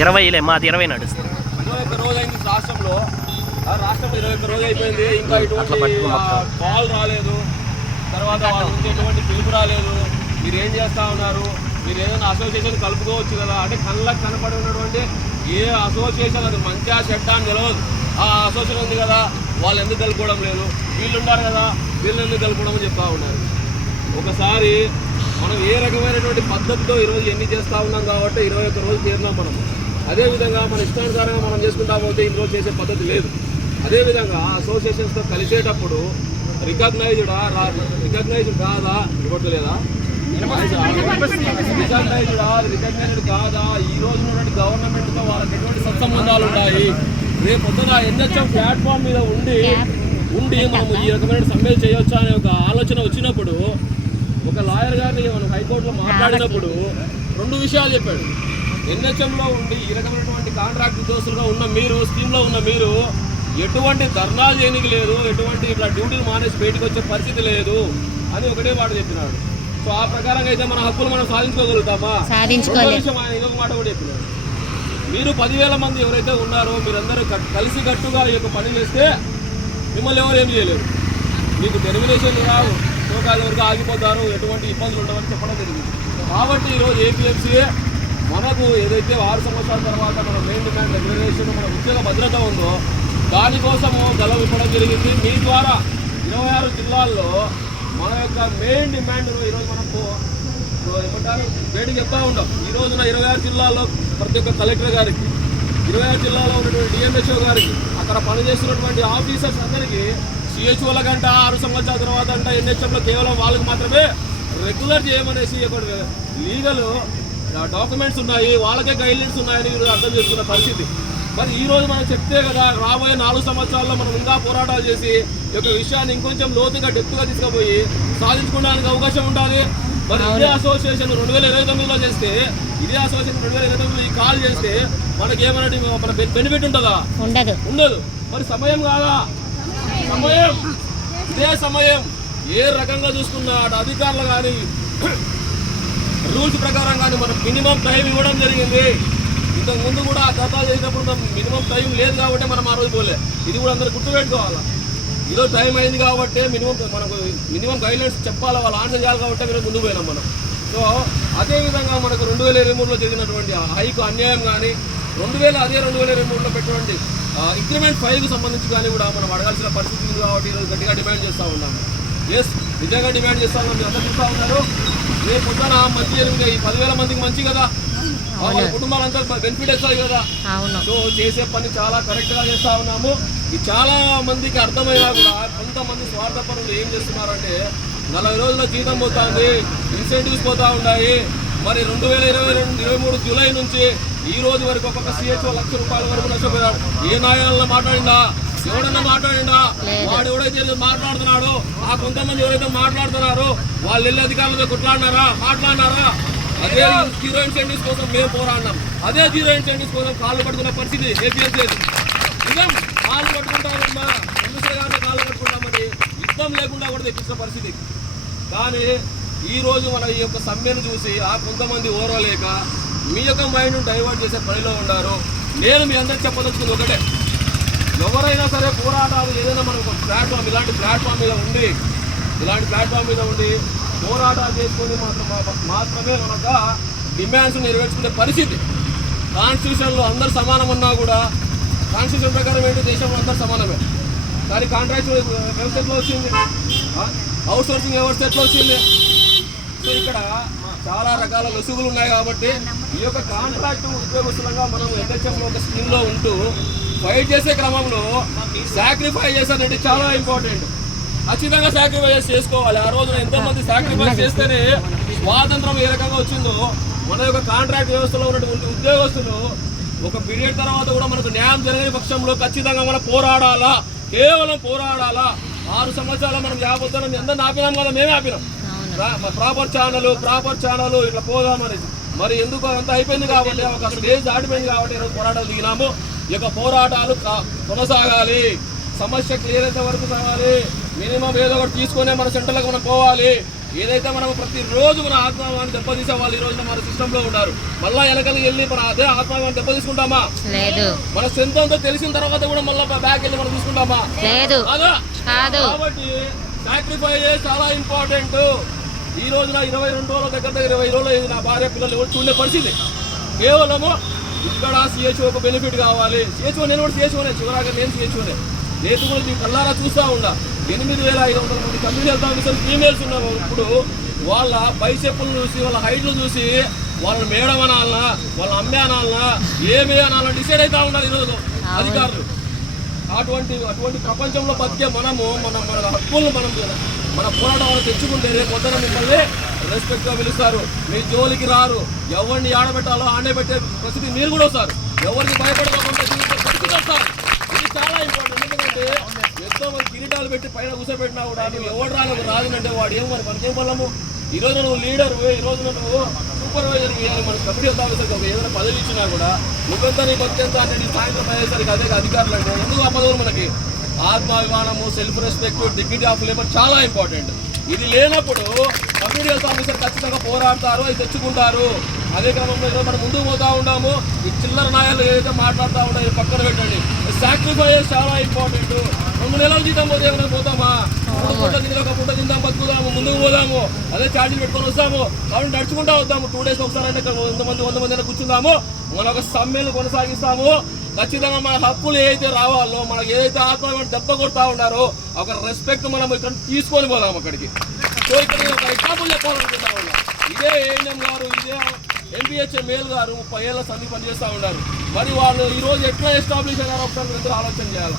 ఇరవైలే మాది ఇరవై నడుస్తుంది. ఇరవై ఒక్క రోజు అయింది రాష్ట్రంలో. ఆ రాష్ట్రంలో ఇరవై ఒక్క రోజు అయిపోయింది. ఇంకా ఇటువంటి. కాల్ రాలేదు. తర్వాత వాళ్ళ నుంచి ఎటువంటి పిలుపు రాలేదు. మీరు ఏం చేస్తా ఉన్నారు? మీరు ఏదైనా అసోసియేషన్ కలుపుకోవచ్చు కదా. అంటే కళ్ళకు కనపడి ఉన్నటువంటి ఏ అసోసియేషన్ అది మంచిగా చెడ్డ అని తెలియదు ఆ అసోసియేషన్ ఉంది కదా. వాళ్ళు ఎందుకు కలుపుకోవడం లేదు? వీళ్ళు ఉన్నారు కదా. వీళ్ళు ఎందుకు కలుపుకోవడం అని చెప్తా ఉన్నారు. ఒకసారి మనం ఏ రకమైనటువంటి పద్ధతితో ఈరోజు ఎన్ని చేస్తా ఉన్నాం కాబట్టి ఇరవై ఒక్క రోజు చేరినాం మనం. అదేవిధంగా మన ఇష్టానుసారంగా మనం చేసుకుంటా పోతే ఇందులో చేసే పద్ధతి లేదు. అదేవిధంగా అసోసియేషన్స్తో కలిసేటప్పుడు రికగ్నైజ్డా రికగ్నైజ్డ్ కాదా? ఇవ్వట్లేదా? రికగ్నైజ్డా రికగ్నైజ్డ్ కాదా? ఈ రోజు ఉన్నటువంటి గవర్నమెంట్తో వాళ్ళకి ఎటువంటి సత్సంబంధాలు ఉంటాయి? రేపు పొద్దున ఎన్హెచ్ఎం ప్లాట్ఫామ్ మీద ఉండి ఉండి మనం ఈ రకమైన సమ్మె చేయొచ్చా అనే ఒక ఆలోచన వచ్చినప్పుడు ఒక లాయర్ గారిని మనం హైకోర్టులో మాట్లాడినప్పుడు రెండు విషయాలు చెప్పాడు. ఎన్హెచ్ఎంలో ఉండి ఈ రకమైనటువంటి కాంట్రాక్ట్ ఉద్యోగస్తులుగా ఉన్న మీరు స్కీమ్లో ఉన్న మీరు ఎటువంటి ధర్నాలు చేయనికి లేదు ఎటువంటి ఇట్లా డ్యూటీలు మానేసి బయటకు వచ్చే పరిస్థితి లేదు అని ఒకటే మాట చెప్పినాడు. సో ఆ ప్రకారంగా అయితే మన హక్కులు మనం సాధించుకోగలుగుతామా? విషయం ఆయన ఇంకొక మాట కూడా చెప్పినాడు. మీరు పదివేల మంది ఎవరైతే ఉన్నారో మీరందరూ కలిసి కట్టుగా ఈ యొక్క పని చేస్తే మిమ్మల్ని ఎవరు ఏం చేయలేరు. మీకు టెర్మినేషన్ రావు. శోకాల వరకు ఆగిపోతారు. ఎటువంటి ఇబ్బందులు ఉండవని చెప్పడం జరిగింది. కాబట్టి ఈరోజు ఏపీఎంసీ మనకు ఏదైతే ఆరు సంవత్సరాల తర్వాత మన మెయిన్ డిమాండ్ రెగ్యులేషన్ మన ఉద్యోగ భద్రత ఉందో దానికోసము గలం ఇవ్వడం జరిగింది. మీ ద్వారా ఇరవై ఆరు జిల్లాల్లో మన యొక్క మెయిన్ డిమాండ్ ఈరోజు మనం పో- ఏమంటారు? వేడి చెప్తా ఉంటాం ఈ రోజున ఇరవై ఆరు జిల్లాల్లో ప్రతి ఒక్క కలెక్టర్ గారికి ఇరవై ఆరు జిల్లాలో ఉన్నటువంటి డిఎంహెచ్ఓ గారికి అక్కడ పనిచేస్తున్నటువంటి ఆఫీసర్స్ అందరికీ సిహెచ్ఓల గంట ఆరు సంవత్సరాల తర్వాత అంటే ఎన్హెచ్ఎంలో కేవలం వాళ్ళకి మాత్రమే రెగ్యులర్ చేయమనేసి ఒక లీగల్ డాక్యుమెంట్స్ ఉన్నాయి వాళ్ళకే గైడ్లైన్స్ ఉన్నాయని ఈరోజు అర్థం చేసుకున్న పరిస్థితి. మరి ఈ రోజు మనం చెప్తే కదా రాబోయే నాలుగు సంవత్సరాల్లో మనం ఇంకా పోరాటాలు చేసి ఈ యొక్క విషయాన్ని ఇంకొంచెం లోతుగా డెప్త్గా తీసుకుపోయి సాధించుకోవడానికి అవకాశం ఉండాలి. మరి ఇదే అసోసియేషన్ రెండు వేల ఇరవై తొమ్మిదిలో చేస్తే ఇదే అసోసియేషన్ రెండు వేల ఇరవై తొమ్మిదిలో ఈ కాల్ చేస్తే మనకి ఏమైనా మన బెనిఫిట్ ఉంటుందా? ఉండదు. ఉండదు. మరి సమయం కాదా? సమయం. ఇదే సమయం. ఏ రకంగా చూసుకున్నా అటు అధికారులు కానీ రూల్స్ ప్రకారం కానీ మనం మినిమం టైం ఇవ్వడం జరిగింది. ఇంతకు ముందు కూడా ఆ చేసినప్పుడు మనం మినిమం టైం లేదు కాబట్టి మనం ఆ రోజు పోలే. ఇది కూడా అందరూ గుర్తుపెట్టుకోవాలా? ఈరోజు టైం అయింది కాబట్టి మినిమం మనకు మినిమం గైడ్లైన్స్ చెప్పాలి? వాళ్ళు ఆన్సర్ చేయాలి కాబట్టి మీరు ముందు పోయినాం మనం. సో అదేవిధంగా మనకు రెండు వేల ఇరవై మూడులో జరిగినటువంటి హైకు అన్యాయం కానీ రెండు వేల అదే రెండు వేల ఇరవై మూడులో పెట్టినటువంటి ఇంక్రిమెంట్ ఫైవ్కి సంబంధించి కానీ కూడా మనం అడగాల్సిన పరిస్థితి ఉంది కాబట్టి ఈరోజు గట్టిగా డిమాండ్ చేస్తూ ఉన్నాము. ఎస్ నిజంగా డిమాండ్ చేస్తా ఉన్నాం మీరు అందరూ చూస్తూ ఉన్నారు. రేపు పొద్దున మంచి జరిగితే ఈ పదివేల మందికి మంచి కదా? వాళ్ళ కుటుంబాలంతా బెనిఫిట్ వస్తుంది కదా? సో చేసే పని చాలా కరెక్ట్గా చేస్తా ఉన్నాము. ఇది చాలా మందికి అర్థమైనా కూడా కొంతమంది స్వార్థపరులు ఏం చేస్తున్నారంటే నలభై రోజుల జీతం పోతుంది ఇన్సెంటివ్స్ పోతా ఉన్నాయి. మరి రెండు వేల ఇరవై రెండు ఇరవై మూడు జూలై నుంచి ఈ రోజు వరకు ఒక్కొక్క సిహెచ్ఓ లక్ష రూపాయల వరకు నష్టపోయాడు ఏ న్యాయాలను మాట్లాడిందా ఎవడన్నా మాట్లాడిందా వాడు ఎవడైతే మాట్లాడుతున్నాడో ఆ కొంతమంది ఎవరైతే మాట్లాడుతున్నారో వాళ్ళు వెళ్ళి అధికారులతో కొట్లాడినారా? మాట్లాడినారా? అదే జీరో ఇన్సెంటివ్స్ కోసం మేము పోరాడినాం. అదే జీరో ఇన్సెంటివ్స్ కోసం కాళ్ళు పట్టుకున్న పరిస్థితి ఏపీఎస్ నిజం? కాళ్ళు పట్టుకుంటారమ్మా చంద్రశేఖర్ గారిని కాళ్ళు పట్టుకుంటామని యుద్ధం లేకుండా కూడా తెప్పించిన పరిస్థితి. కానీ ఈ రోజు మన ఈ యొక్క సమ్మెను చూసి ఆ కొంతమంది ఓరలేక మీ యొక్క మైండ్ డైవర్ట్ చేసే పనిలో ఉన్నారు. నేను మీ అందరికి చెప్పదలుచుకుంది ఒకటే. ఎవరైనా సరే పోరాటాలు ఏదైనా మనం ఒక ప్లాట్ఫామ్ ఇలాంటి ప్లాట్ఫామ్ మీద ఉండి ఇలాంటి ప్లాట్ఫామ్ మీద ఉండి పోరాటాలు చేసుకొని మాత్రం మాత్రమే మనక డిమాండ్స్ నెరవేర్చుకునే పరిస్థితి. కాన్స్టిట్యూషన్లో అందరు సమానం ఉన్నా కూడా కాన్స్టిట్యూషన్ ప్రకారం ఏంటి? దేశంలో అందరు సమానమే. కానీ కాంట్రాక్ట్ వ్యవస్థ ఎట్లా వచ్చింది? అవుట్ సోర్సింగ్ వ్యవస్థ ఎట్లా వచ్చింది? సో ఇక్కడ చాలా రకాల లొసుగులు ఉన్నాయి కాబట్టి ఈ యొక్క కాంట్రాక్ట్ ఉద్యోగస్తులంగా మనం ఎన్హెచ్ఎంలో ఒక స్కీమ్లో ఉంటూ ఫైట్ చేసే క్రమంలో సాక్రిఫై చేసేదంటే చాలా ఇంపార్టెంట్ ఖచ్చితంగా సాక్రిఫైస్ చేసుకోవాలి. ఆ రోజున ఎంతో మంది సాక్రిఫైస్ చేస్తేనే స్వాతంత్రం ఏ రకంగా వచ్చిందో మన యొక్క కాంట్రాక్ట్ వ్యవస్థలో ఉన్నటువంటి ఉద్యోగస్తులు ఒక పీరియడ్ తర్వాత కూడా మనకు న్యాయం జరగని పక్షంలో ఖచ్చితంగా మనం పోరాడాలా? కేవలం పోరాడాలా? ఆరు సంవత్సరాలు మనం యాభై అందరిని ఆపినాం కదా మేమే ఆపినాం. ప్రాపర్ ఛానల్ ప్రాపర్ ఛానల్ ఇట్లా పోదాం అనేది మరి ఎందుకు అంత అయిపోయింది కాబట్టి ఒక స్టేజ్ దాటిపోయింది కాబట్టి ఈరోజు పోరాటాలు దిగినాము. ఈ యొక్క పోరాటాలు కొనసాగాలి. సమస్య క్లియర్ అయితే వరకు సాగాలి. మినిమం ఏదో ఒకటి తీసుకునే మన సెంటర్లకు మనం పోవాలి. ఏదైతే మనం ప్రతిరోజు మన ఆత్మాభిమాన్ని దెబ్బతీసే వాళ్ళు ఈ రోజున మన సిస్టమ్లో ఉన్నారు. మళ్ళా వెనకలు వెళ్ళి మన అదే ఆత్మాభిమాన్ని దెబ్బతీసుకుంటామా? లేదు. మన అంతా తెలిసిన తర్వాత కూడా మళ్ళీ బ్యాక్ వెళ్ళి మనం తీసుకుంటామా లేదు. కాబట్టి సాక్రిఫైస్ చాలా ఇంపార్టెంట్ ఈ రోజున ఇరవై రెండు రోజుల దగ్గర దగ్గర ఇరవై రోజులు నా భార్య పిల్లలు చూడే పరిస్థితి. కేవలము ఇక్కడ సిహెచ్ఓ ఒక బెనిఫిట్ కావాలి. సిహెచ్ఓ నేను కూడా సిహెచ్ఓనే చివరాగా నేను సిహెచ్ఓనే నేను కూడా మీ కల్లారా చూస్తా ఉండా ఎనిమిది వేల ఐదు వందల మంది కమ్యూనిటీ హెల్త్ ఆఫీసర్ ఫీమేల్స్ ఉన్నారు. ఇప్పుడు వాళ్ళ బైసెప్పులు చూసి వాళ్ళ హైట్లు చూసి వాళ్ళని మేడం అనాలనా వాళ్ళ అమ్మే అనాలనా ఏమి అనాలన్నా డిసైడ్ అవుతా ఉన్నారు ఈరోజు అధికారులు. అటువంటి అటువంటి ప్రపంచంలో బతికే మనము మన మన హక్కులను మనం మన పోరాటం తెచ్చుకుంటే రేపు పొద్దున మిమ్మల్ని రెస్పెక్ట్గా పిలుస్తారు. మీ జోలికి రారు. ఎవరిని ఆడబెట్టాలో ఆడే పెట్టే పరిస్థితి మీరు కూడా వస్తారు ఎవరిని భయపడకుండా వస్తారు ఇది చాలా ఇంపార్టెంట్ ఎందుకంటే ఎంతో మంది కిరీటాలు పెట్టి పైన కూర్చోబెట్టినా కూడా నువ్వు ఎవడు రాలేదు రాదునంటే వాడు ఏం మరి మనకేం పడము ఈ నువ్వు లీడర్ ఈ నువ్వు సూపర్వైజర్ వేయాలి మన కమిటీ ఆఫీసర్కి ఒక ఏదైనా పదవి ఇచ్చినా కూడా నువ్వెంత నీ బతికెంత అంటే నీ సాయంత్రం అయ్యేసరికి అదే అధికారులు అంటే ఎందుకు ఆ పదవులు మనకి? ఆత్మాభిమానము self respect dignity of labour చాలా ఇంపార్టెంట్ ఇది లేనప్పుడు కమ్యూనిటీ హెల్త్ ఖచ్చితంగా పోరాడతారు అది తెచ్చుకుంటారు. అదే క్రమంలో ఈరోజు మనం ముందుకు పోతా ఉన్నాము. ఈ చిల్లర నాయాలు ఏదైతే మాట్లాడుతూ ఉన్నాయో పక్కన పెట్టండి. సాక్రిఫైస్ చాలా ఇంపార్టెంట్ రెండు నెలల జీతం పోతే ఏమైనా పోతామా? మూడు పూట తిని ఒక పూట తిందాం బతుకుదాము ముందుకు పోదాము. అదే ఛార్జీలు పెట్టుకొని వస్తాము. కాబట్టి నడుచుకుంటా వద్దాము. టూ డేస్ ఒకసారి అంటే వంద మంది వంద మంది అయినా కూర్చుందాము. మన ఒక సమ్మెను కొనసాగిస్తాము. ఖచ్చితంగా మన హక్కులు ఏదైతే రావాలో మనకి ఏదైతే ఆత్మ దెబ్బ కొడతా ఉన్నారో ఒక రెస్పెక్ట్ మనం ఇక్కడ తీసుకొని పోదాం అక్కడికి. సో ఇక్కడ నేను ఒక ఎగ్జాంపుల్ చెప్పాలనుకుంటా ఉన్నా ఇదే ఏఎన్ఎం గారు ఇదే ఎంపీహెచ్ఎం మేల్ గారు ముప్పై ఏళ్ళ సంధి పనిచేస్తూ ఉన్నారు. మరి వాళ్ళు ఈ రోజు ఎట్లా ఎస్టాబ్లిష్ అయ్యారో ఒకసారి ఆలోచన చేయాలి?